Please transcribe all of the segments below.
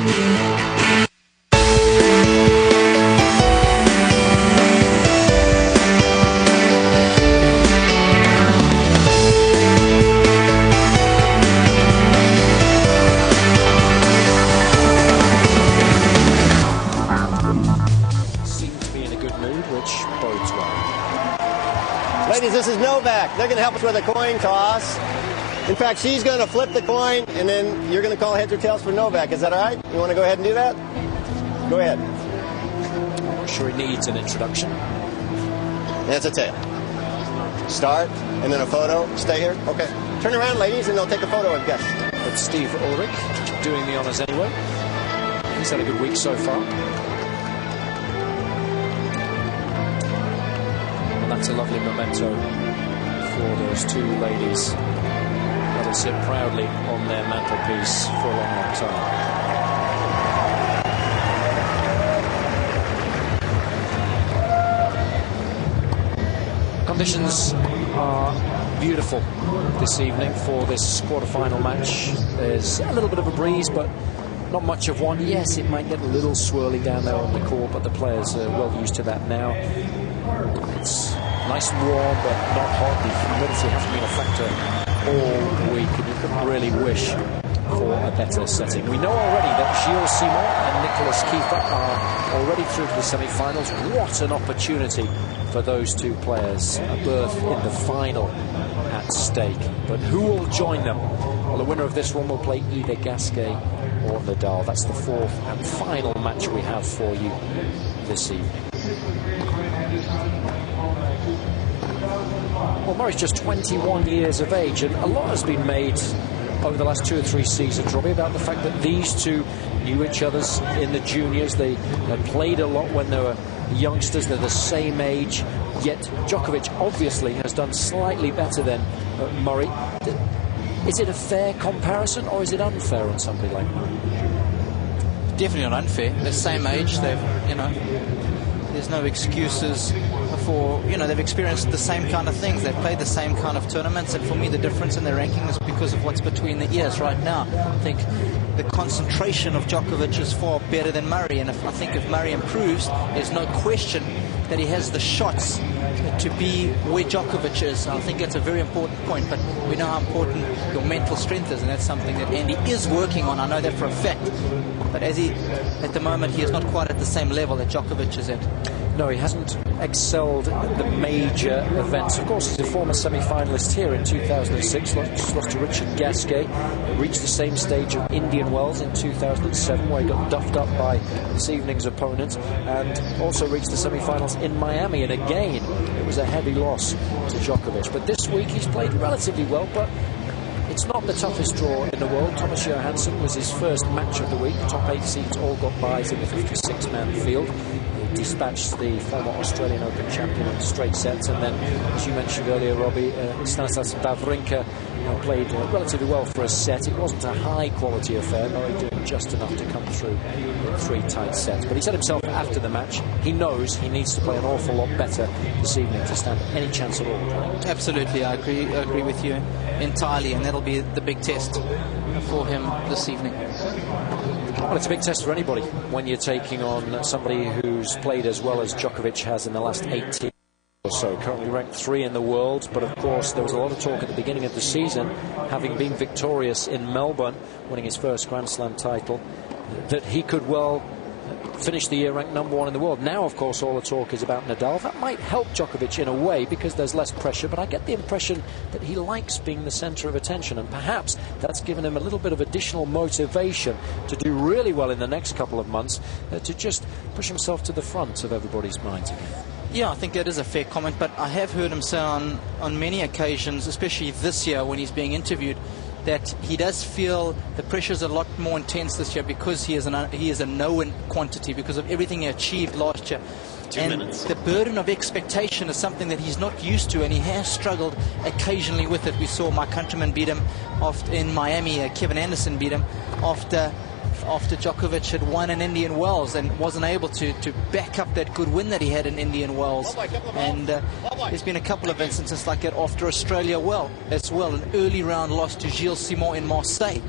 Ladies, this is Novak. They're going to help us with a coin toss. In fact, she's going to flip the coin, and then you're going to call heads or tails for Novak. Is that all right? You want to go ahead and do that? Go ahead. I'm not sure he needs an introduction. That's a tail. Start, and then a photo. Stay here. Okay. Turn around, ladies, and they'll take a photo of guests. But Steve Ulrich doing the honours anyway. He's had a good week so far. That's a lovely memento for those two ladies that'll sit proudly on their mantelpiece for a long, long time. Conditions are beautiful this evening for this quarter-final match. There's a little bit of a breeze, but not much of one. Yes, it might get a little swirly down there on the court, but the players are well used to that now. It's nice and warm, but not hot. The humidity hasn't been a factor all week, and you couldn't really wish for a better setting. We know already that Gilles Simon and Nicolas Kiefer are already through to the semi-finals. What an opportunity for those two players. A berth in the final at stake. But who will join them? Well, the winner of this one will play either Gasquet or Nadal. That's the fourth and final match we have for you this evening. Well, Murray's just 21 years of age, and a lot has been made over the last 2 or 3 seasons, Robbie, about the fact that these two knew each other in the juniors. They played a lot when they were youngsters. They're the same age, yet Djokovic obviously has done slightly better than Murray. Is it a fair comparison, or is it unfair on somebody like Murray? Definitely not unfair. They're the same age. They've, there's no excuses for, they've experienced the same kind of things. They've played the same kind of tournaments, and for me the difference in their ranking is because of what's between the ears right now. I think the concentration of Djokovic is far better than Murray, and I think if Murray improves, there's no question that he has the shots to be where Djokovic is. I think that's a very important point, but we know how important your mental strength is, and that's something that Andy is working on. I know that for a fact. But at the moment, he is not quite at the same level that Djokovic is at. No, he hasn't excelled at the major events. Of course, he's a former semi-finalist here in 2006, lost to Richard Gasquet, reached the same stage of Indian Wells in 2007, where he got duffed up by this evening's opponent, and also reached the semi-finals in Miami, and again, it was a heavy loss to Djokovic. But this week, he's played relatively well, but it's not the toughest draw in the world. Thomas Johansson was his first match of the week. The top 8 seeds all got byes in the 56-man field. He dispatched the former Australian Open champion in straight sets, and then, as you mentioned earlier, Robbie, Stanislas Wawrinka played relatively well for a set. It wasn't a high-quality affair, Murray doing just enough to come through in 3 tight sets. But he said himself after the match, he knows he needs to play an awful lot better this evening to stand any chance at all. Absolutely, I agree with you entirely, and that'll be the big test for him this evening. Well, it's a big test for anybody when you're taking on somebody who's played as well as Djokovic has in the last 18 or so. Currently ranked 3 in the world, but of course there was a lot of talk at the beginning of the season, having been victorious in Melbourne, winning his first Grand Slam title, that he could well finish the year ranked #1 in the world. Now, of course, all the talk is about Nadal. That might help Djokovic in a way because there's less pressure, but I get the impression that he likes being the centre of attention, and perhaps that's given him a little bit of additional motivation to do really well in the next couple of months, to just push himself to the front of everybody's minds again. Yeah, I think that is a fair comment, but I have heard him say on many occasions, especially this year when he's being interviewed, that he does feel the pressure is a lot more intense this year because he is a known quantity because of everything he achieved last year. 2 minutes. The burden of expectation is something that he's not used to, and he has struggled occasionally with it. We saw my countryman beat him in Miami. Kevin Anderson beat him after Djokovic had won in Indian Wells and wasn't able to back up that good win that he had in Indian Wells. And there's been a couple of instances like that after Australia as well. An early round loss to Gilles Simon in Marseille.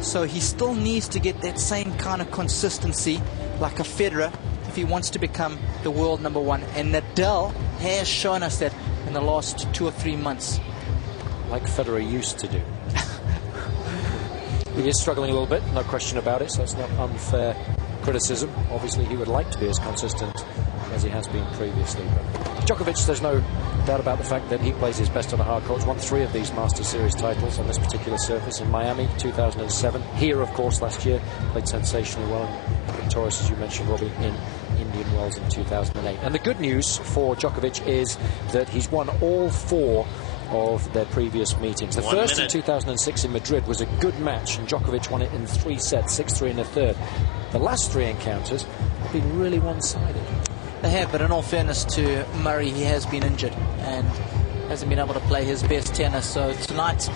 So he still needs to get that same kind of consistency like a Federer if he wants to become the world #1. And Nadal has shown us that in the last 2 or 3 months. Like Federer used to do. He is struggling a little bit, no question about it, so it's not unfair criticism. Obviously, he would like to be as consistent as he has been previously. But Djokovic, there's no doubt about the fact that he plays his best on a hard court. He's won 3 of these Masters Series titles on this particular surface in Miami, 2007. Here, of course, last year, played sensationally well. And victorious, as you mentioned, Robbie, in Indian Wells in 2008. And the good news for Djokovic is that he's won all 4 of their previous meetings. The first in 2006 in Madrid was a good match, and Djokovic won it in 3 sets, 6-3 in the third. The last 3 encounters have been really one-sided. They have, but in all fairness to Murray, he has been injured and hasn't been able to play his best tennis. So tonight,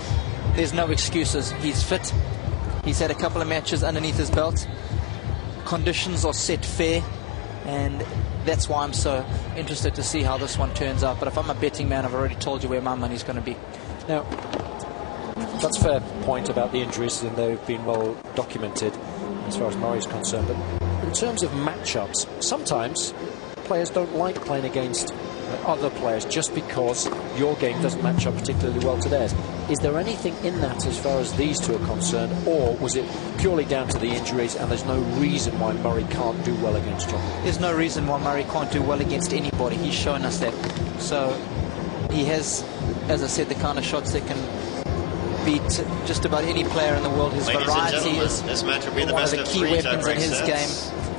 there's no excuses. He's fit. He's had a couple of matches underneath his belt. Conditions are set fair, and that's why I'm so interested to see how this one turns out. But if I'm a betting man, I've already told you where my money's going to be. Now, that's a fair point about the injuries, and they've been well documented as far as Murray's concerned. But in terms of matchups, sometimes players don't like playing against other players just because your game doesn't match up particularly well to theirs. Is there anything in that as far as these two are concerned, or was it purely down to the injuries and there's no reason why Murray can't do well against Djokovic? There's no reason why Murray can't do well against anybody. He's shown us that. So he has, as I said, the kind of shots that can beat just about any player in the world. His variety is this match will be one of the key weapons in his game.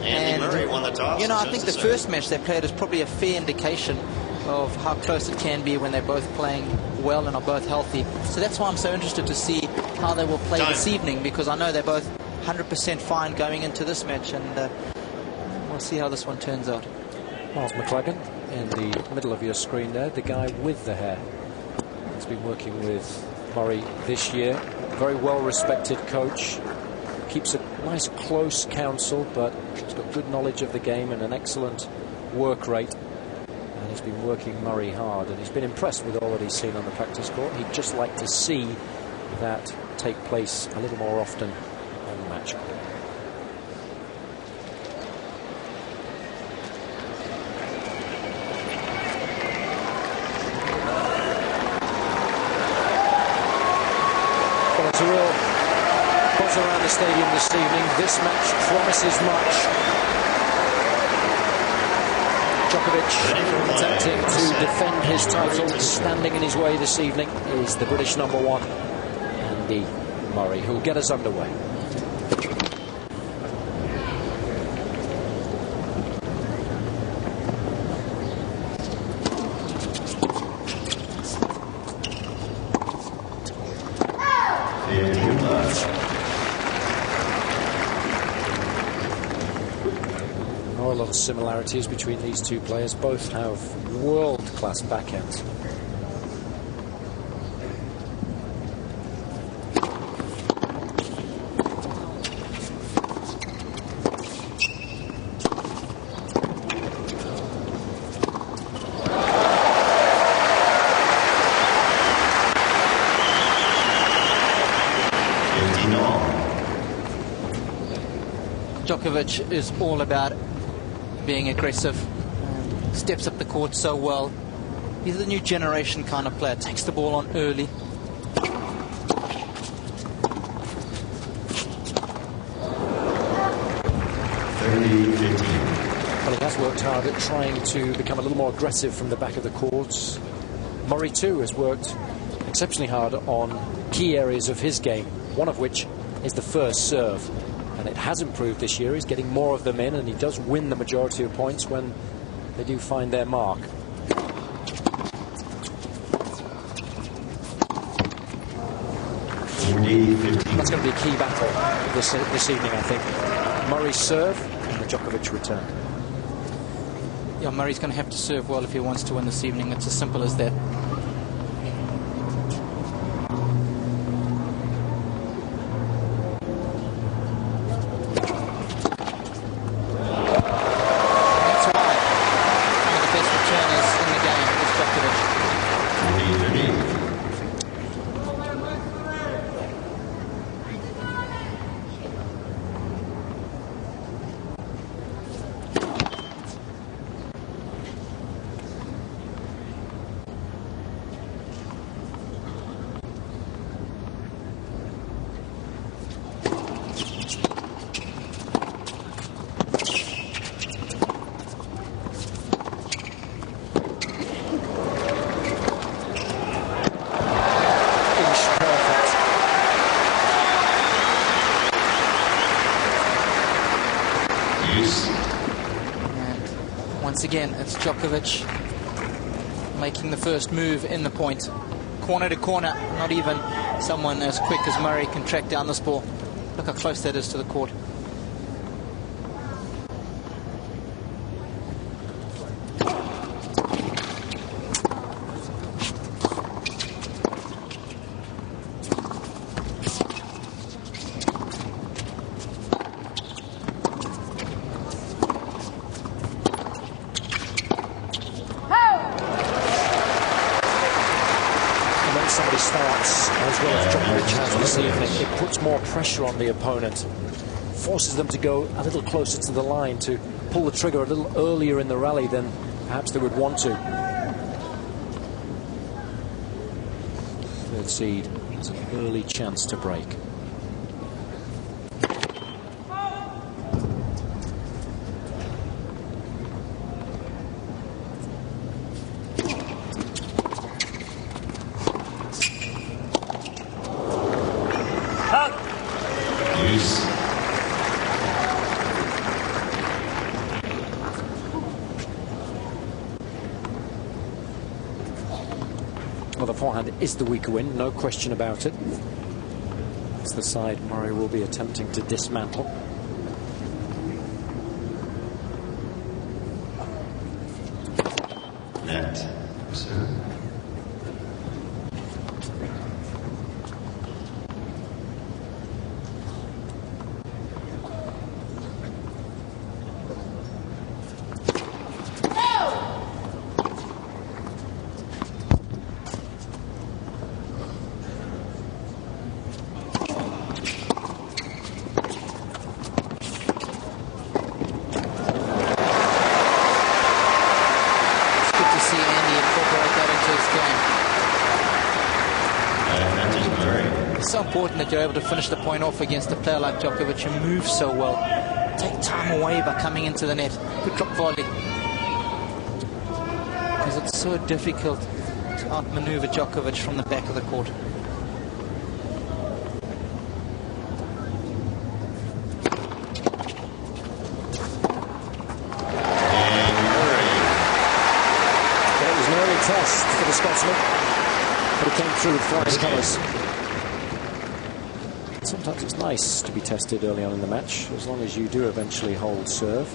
And Murray won the toss. You know, I think the first match they played is probably a fair indication of how close it can be when they're both playing well and are both healthy. So that's why I'm so interested to see how they will play this evening, because I know they're both 100% fine going into this match, and we'll see how this one turns out. Miles McLagan in the middle of your screen there, the guy with the hair. He's been working with Murray this year. Very well-respected coach. Keeps a nice close counsel, but he's got good knowledge of the game and an excellent work rate. And he's been working Murray hard, and he's been impressed with all that he's seen on the practice court. He'd just like to see that take place a little more often on the match court. Well, it's a real buzz around the stadium this evening. This match promises much. Djokovic attempting to defend his title. Standing in his way this evening is the British #1, Andy Murray, who will get us underway. A lot of similarities between these two players. Both have world-class backhands. Djokovic is all about being aggressive, steps up the court so well. He's the new generation kind of player, takes the ball on early. Well, he has worked hard at trying to become a little more aggressive from the back of the courts. Murray too has worked exceptionally hard on key areas of his game, one of which is the first serve. And it has improved this year. He's getting more of them in, and he does win the majority of points when they do find their mark. That's going to be a key battle this evening, I think. Murray's serve and the Djokovic return. Yeah, Murray's going to have to serve well if he wants to win this evening. It's as simple as that. And once again, it's Djokovic making the first move in the point. Corner to corner, not even someone as quick as Murray can track down this ball. Look how close that is to the court. Somebody starts as well as Djokovic has this evening, it puts more pressure on the opponent, forces them to go a little closer to the line, to pull the trigger a little earlier in the rally than perhaps they would want to. Third seed has an early chance to break. Well, the forehand is the weaker win, no question about it. It's the side Murray will be attempting to dismantle. Net. It's so important that you're able to finish the point off against a player like Djokovic who moves so well. Take time away by coming into the net. Good drop volley. Because it's so difficult to outmaneuver Djokovic from the back of the court. It was an early test for the Scotsman, but it came through with flying colours. Sometimes it's nice to be tested early on in the match, as long as you do eventually hold serve.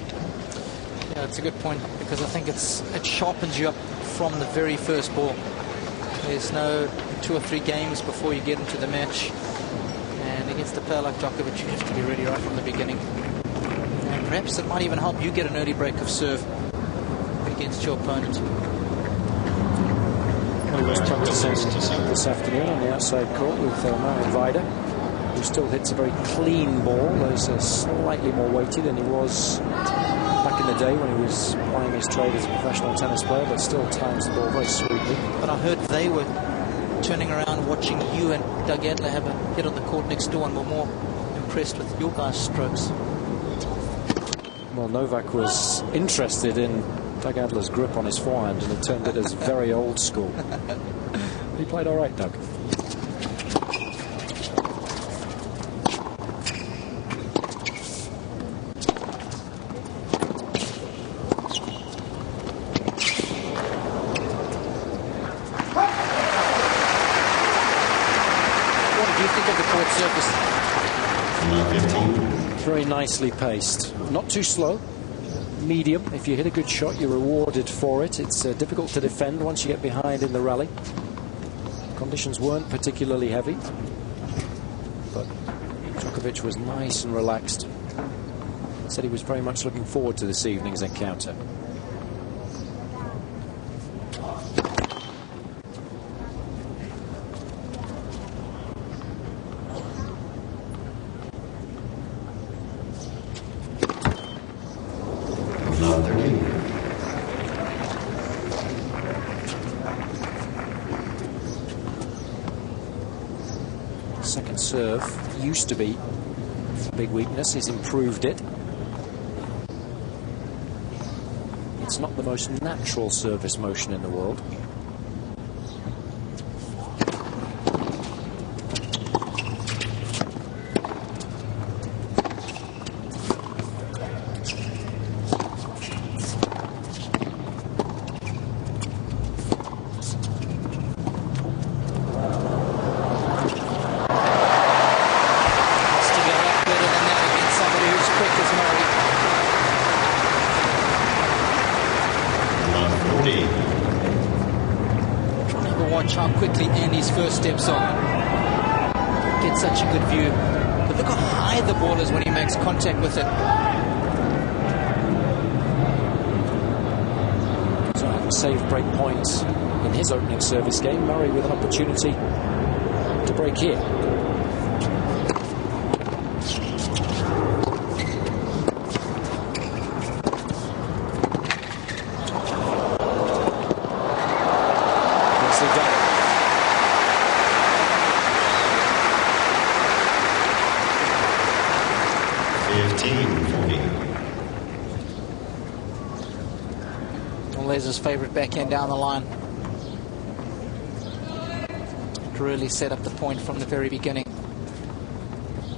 Yeah, that's a good point, because I think it sharpens you up from the very first ball. There's no 2 or 3 games before you get into the match. And against a player like Djokovic, you have to be ready right from the beginning. And perhaps it might even help you get an early break of serve against your opponent. Well, he was practicing this afternoon on the outside court with Marian Vida, who still hits a very clean ball, though he's slightly more weighty than he was back in the day when he was plying his trade as a professional tennis player, but still times the ball very sweetly. But I heard they were turning around watching you and Doug Adler have a hit on the court next door and were more impressed with your guys' strokes. Well, Novak was interested in Doug Adler's grip on his forehand, and it turned it as very old school. He played all right, Doug. Very nicely paced, not too slow, medium. If you hit a good shot, you're rewarded for it. It's difficult to defend once you get behind in the rally. Conditions weren't particularly heavy, but Djokovic was nice and relaxed. Said he was very much looking forward to this evening's encounter. Second serve used to be a big weakness. He's improved it. It's not the most natural service motion in the world. how quickly Andy's first steps are. Get such a good view. But look how high the ball is when he makes contact with it. So save break points in his opening service game. Murray with an opportunity to break here. His favourite backhand down the line. It really set up the point from the very beginning.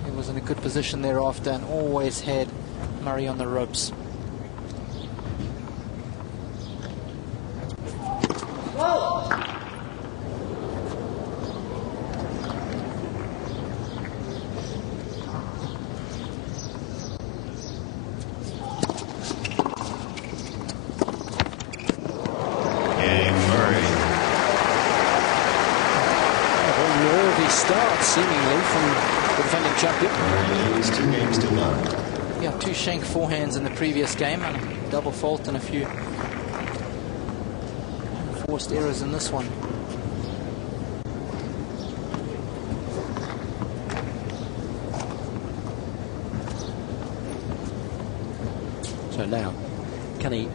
He was in a good position thereafter and always had Murray on the ropes. Seemingly from the defending champion. It's 2 games to 1. Yeah, 2 shank forehands in the previous game and a double fault and a few forced errors in this one. So now, can he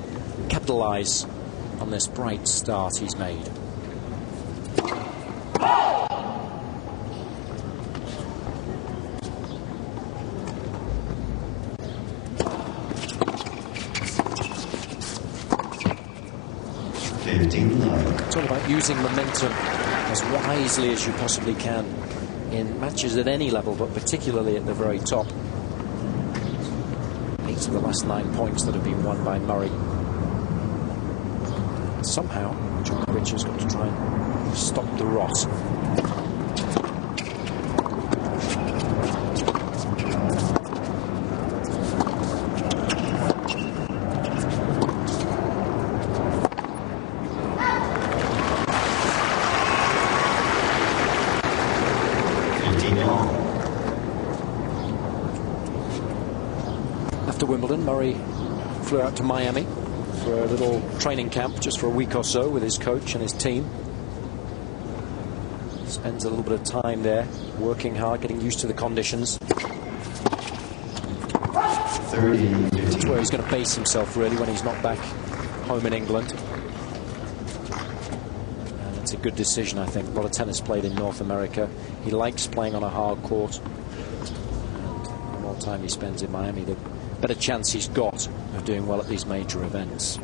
capitalise on this bright start he's made? It's all about using momentum as wisely as you possibly can in matches at any level, but particularly at the very top. 8 of the last 9 points that have been won by Murray. Somehow, Djokovic has got to try and stop the rot. After Wimbledon, Murray flew out to Miami for a little training camp just for a week or so with his coach and his team. Spends a little bit of time there, working hard, getting used to the conditions. That's where he's going to base himself, really, when he's not back home in England. And it's a good decision, I think. A lot of tennis played in North America. He likes playing on a hard court. And the more time he spends in Miami, the better chance he's got of doing well at these major events.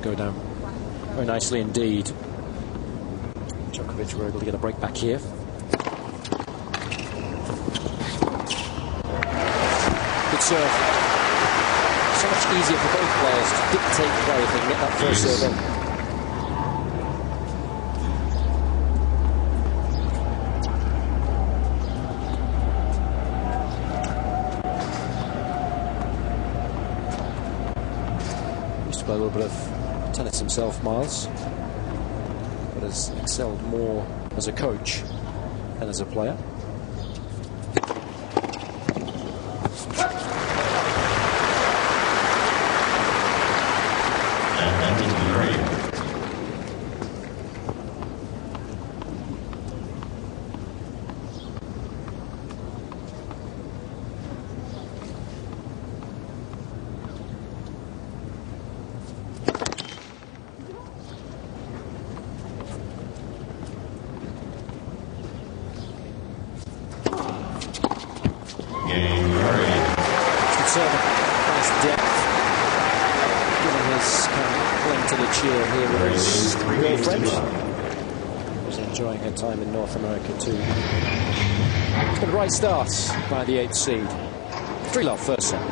Go down very nicely indeed. Djokovic were able to get a break back here. Good serve. So much easier for both players to dictate play if they can get that first serve in. Used to play a little bit of tennis himself, Miles, but has excelled more as a coach than as a player. his depth, giving his kind of cling to the cheer here with his girlfriend. He's enjoying her time in North America too. It's been a right start by the 8th seed. 3-love first set.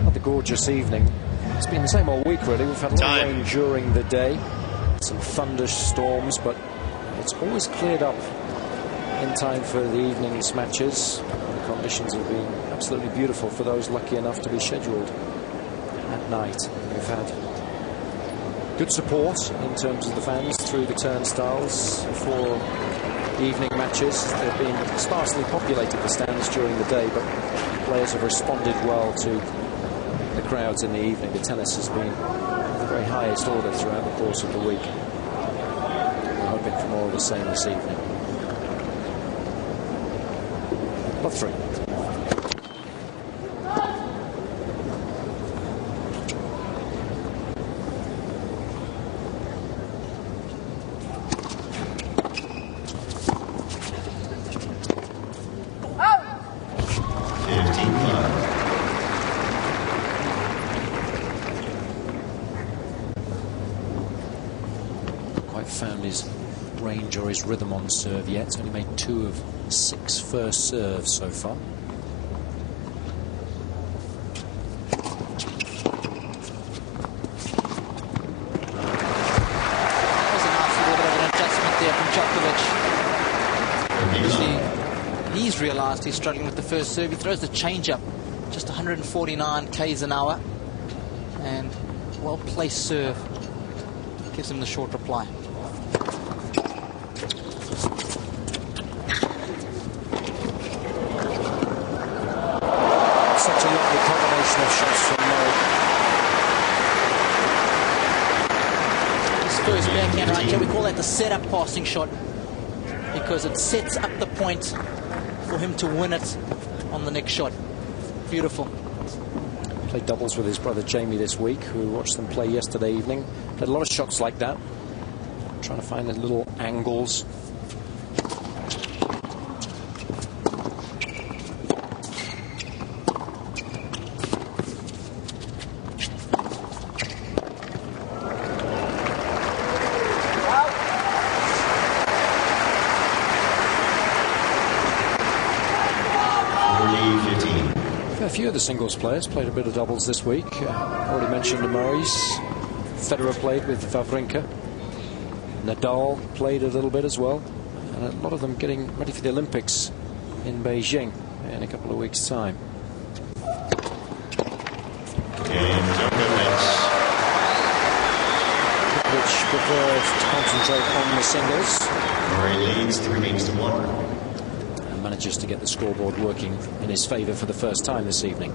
Another gorgeous evening. It's been the same all week really. We've had a lot of rain during the day, some thunderstorms, but it's always cleared up in time for the evening's matches. The conditions have been absolutely beautiful for those lucky enough to be scheduled at night. We've had good support in terms of the fans through the turnstiles for evening matches. They've been sparsely populated, the stands, during the day, but players have responded well to the crowds in the evening. The tennis has been of the very highest order throughout the course of the week. We're hoping for more of the same this evening. Love 3. Found his range or his rhythm on serve yet. He's only made 2 of 6 first serves so far. That was a nice little bit of an adjustment there from Djokovic. He's realised he's struggling with the first serve. He throws the change up, just 149 k's an hour, and well-placed serve gives him the short reply. Such a lovely combination of shots from Murray. His first backhand right here, we call that the setup passing shot, because it sets up the point for him to win it on the next shot. Beautiful. Played doubles with his brother Jamie this week, who watched them play yesterday evening. Played a lot of shots like that, trying to find the little angles. A few of the singles players played a bit of doubles this week. Already mentioned the Murrays. Federer played with Wawrinka. Nadal played a little bit as well. And a lot of them getting ready for the Olympics in Beijing in a couple of weeks' time. Djokovic prefers to concentrate on the singles. Murray leads 3-1. Manages to get the scoreboard working in his favour for the first time this evening.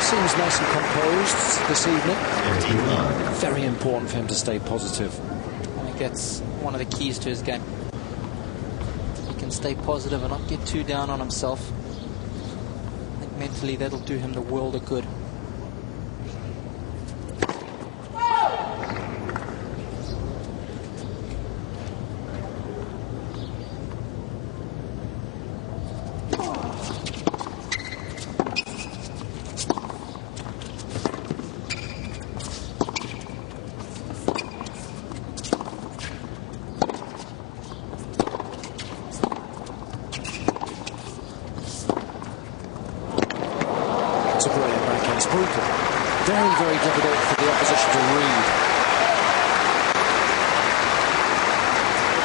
Seems nice and composed this evening. 15-love. Very important for him to stay positive. I think that's one of the keys to his game. He can stay positive and not get too down on himself. I think mentally that'll do him the world of good. It's a brilliant backhand. It's brutal. Very, very difficult for the opposition to read.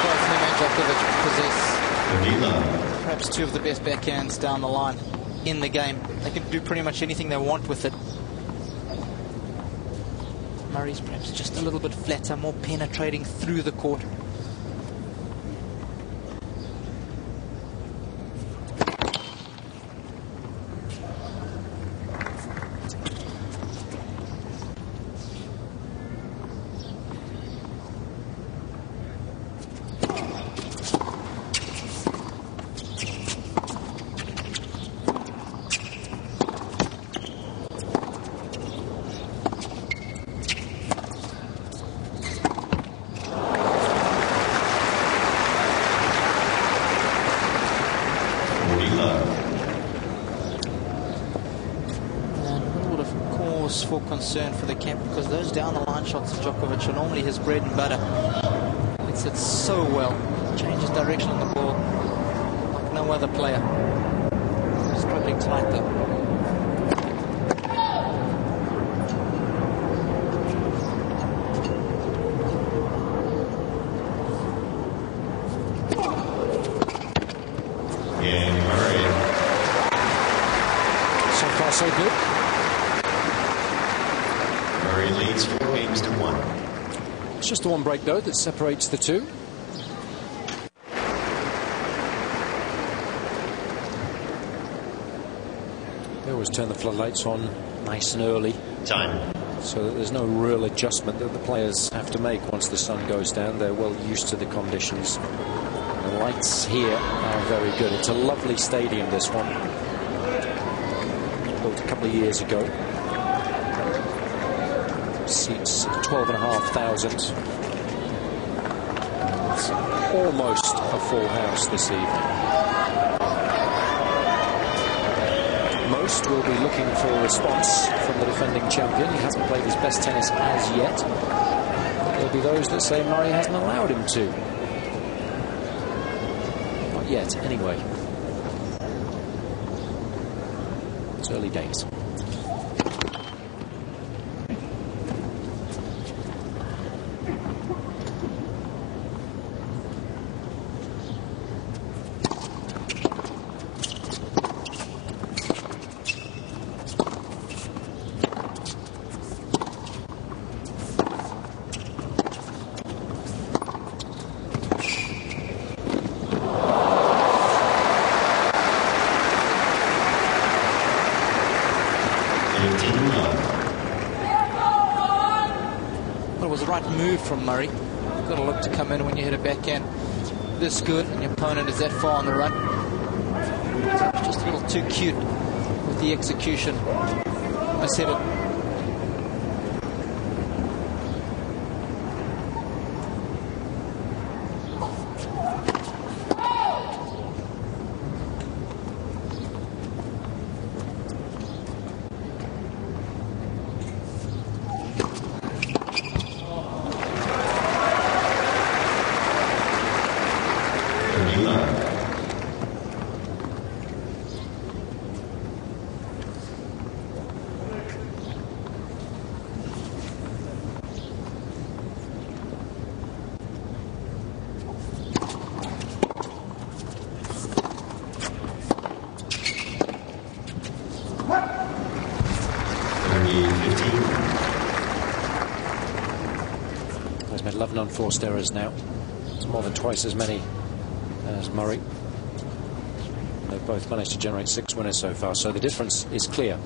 Both him and Djokovic possess 30-love. perhaps 2 of the best backhands down the line in the game. They can do pretty much anything they want with it. Murray's perhaps just a little bit flatter, more penetrating through the court. cause for concern for the camp, because those down-the-line shots of Djokovic are normally his bread and butter. It's so well. Changes direction on the ball like no other player. Struggling tonight, though. So good. Murray leads 4 games to 1. It's just the one break, though, that separates the two. They always turn the floodlights on nice and early. Time. So that there's no real adjustment that the players have to make once the sun goes down. They're well used to the conditions. And the lights here are very good. It's a lovely stadium, this one. Built a couple of years ago. Seats 12,500. It's almost a full house this evening. Most will be looking for a response from the defending champion. He hasn't played his best tennis as yet. There'll be those that say Murray hasn't allowed him to. Not yet, anyway. It's early days. Well, it was the right move from Murray. You've got to look to come in when you hit a backhand this good and your opponent is that far on the run. Just a little too cute with the execution. I said it. He's made 11 unforced errors now. It's more than twice as many as Murray. They've both managed to generate 6 winners so far, so the difference is clear.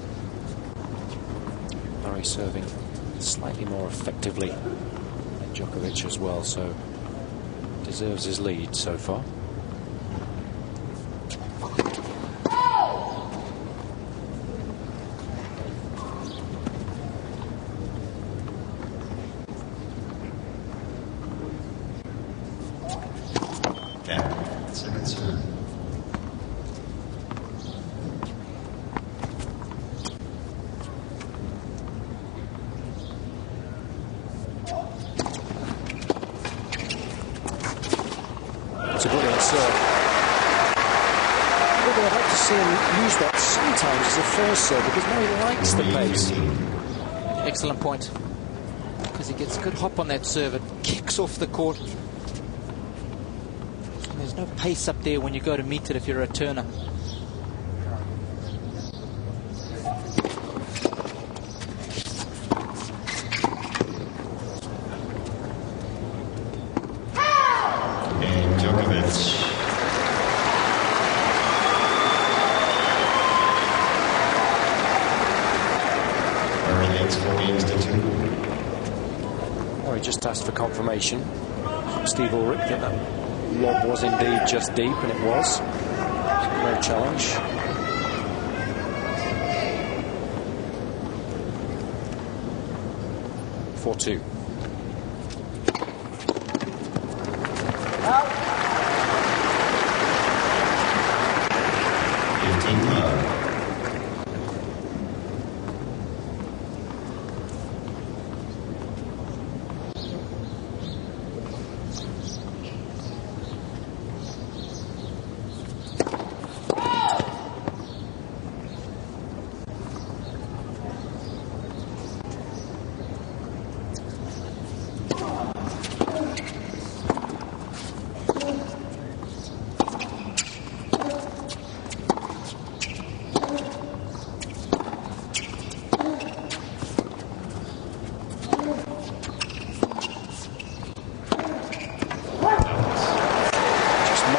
Murray serving slightly more effectively than Djokovic as well, so deserves his lead so far. It's a brilliant serve. Although I'd like to see him use that sometimes as a first serve because Murray likes the pace. Excellent point. Because he gets a good hop on that serve. It kicks off the court. And there's no pace up there when you go to meet it if you're a turner. Murray just asked for confirmation from Steve Ulrich that that lob was indeed just deep, and it was. No challenge. (4-2).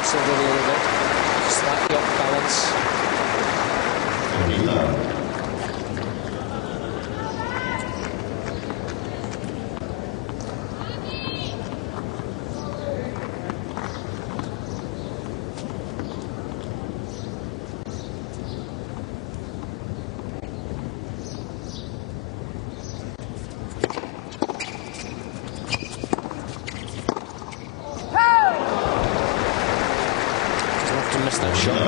jostled a little bit, slightly off balance. Missed that shot.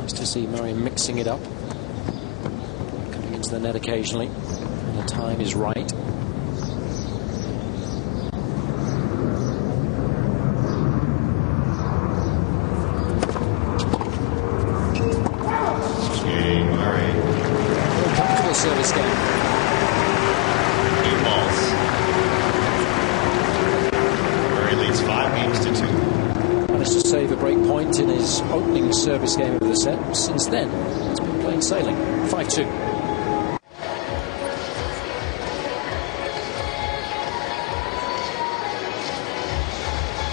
Nice to see Murray mixing it up, coming into the net occasionally, and the time is right. Murray. Very comfortable service game. New balls. Leads 5 games to 2. Managed to save a break point in his opening service game of the set. Since then, it's been plain sailing. 5-2.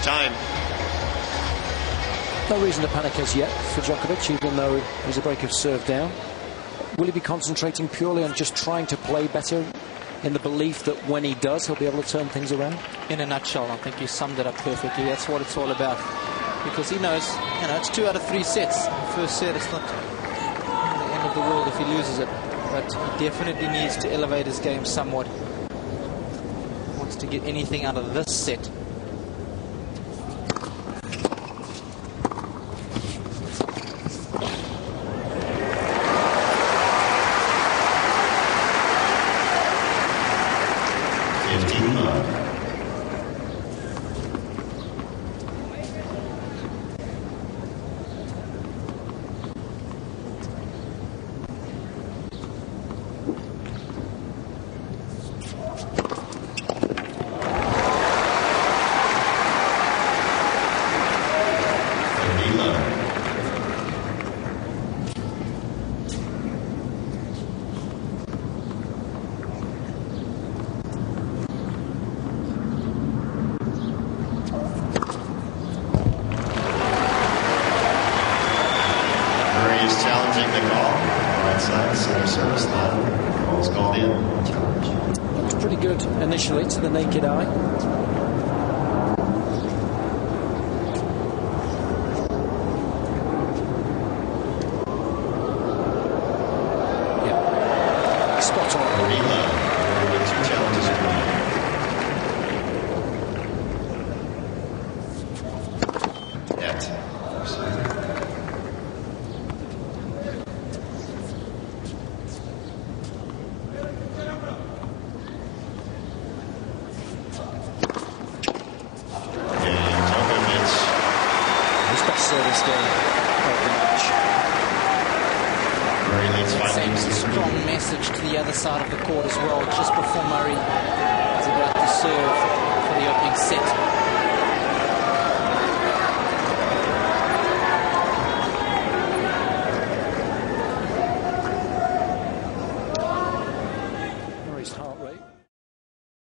Time. No reason to panic as yet for Djokovic, even though there's a break of serve down. Will he be concentrating purely on just trying to play better, in the belief that when he does, he'll be able to turn things around? In a nutshell, I think you summed it up perfectly. That's what it's all about. Because he knows, it's 2 out of 3 sets. First set, it's not the end of the world if he loses it. But he definitely needs to elevate his game somewhat. Wants to get anything out of this set. Challenging the call. Right side, center service line. Ball's called in. Looks pretty good initially to the naked eye. Yeah. Spot on. Reload. 2 challenges in one. Service game of the match. Murray leads 5 games Sends a to 3. strong message to the other side of the court as well, just before Murray is about to serve for the opening set.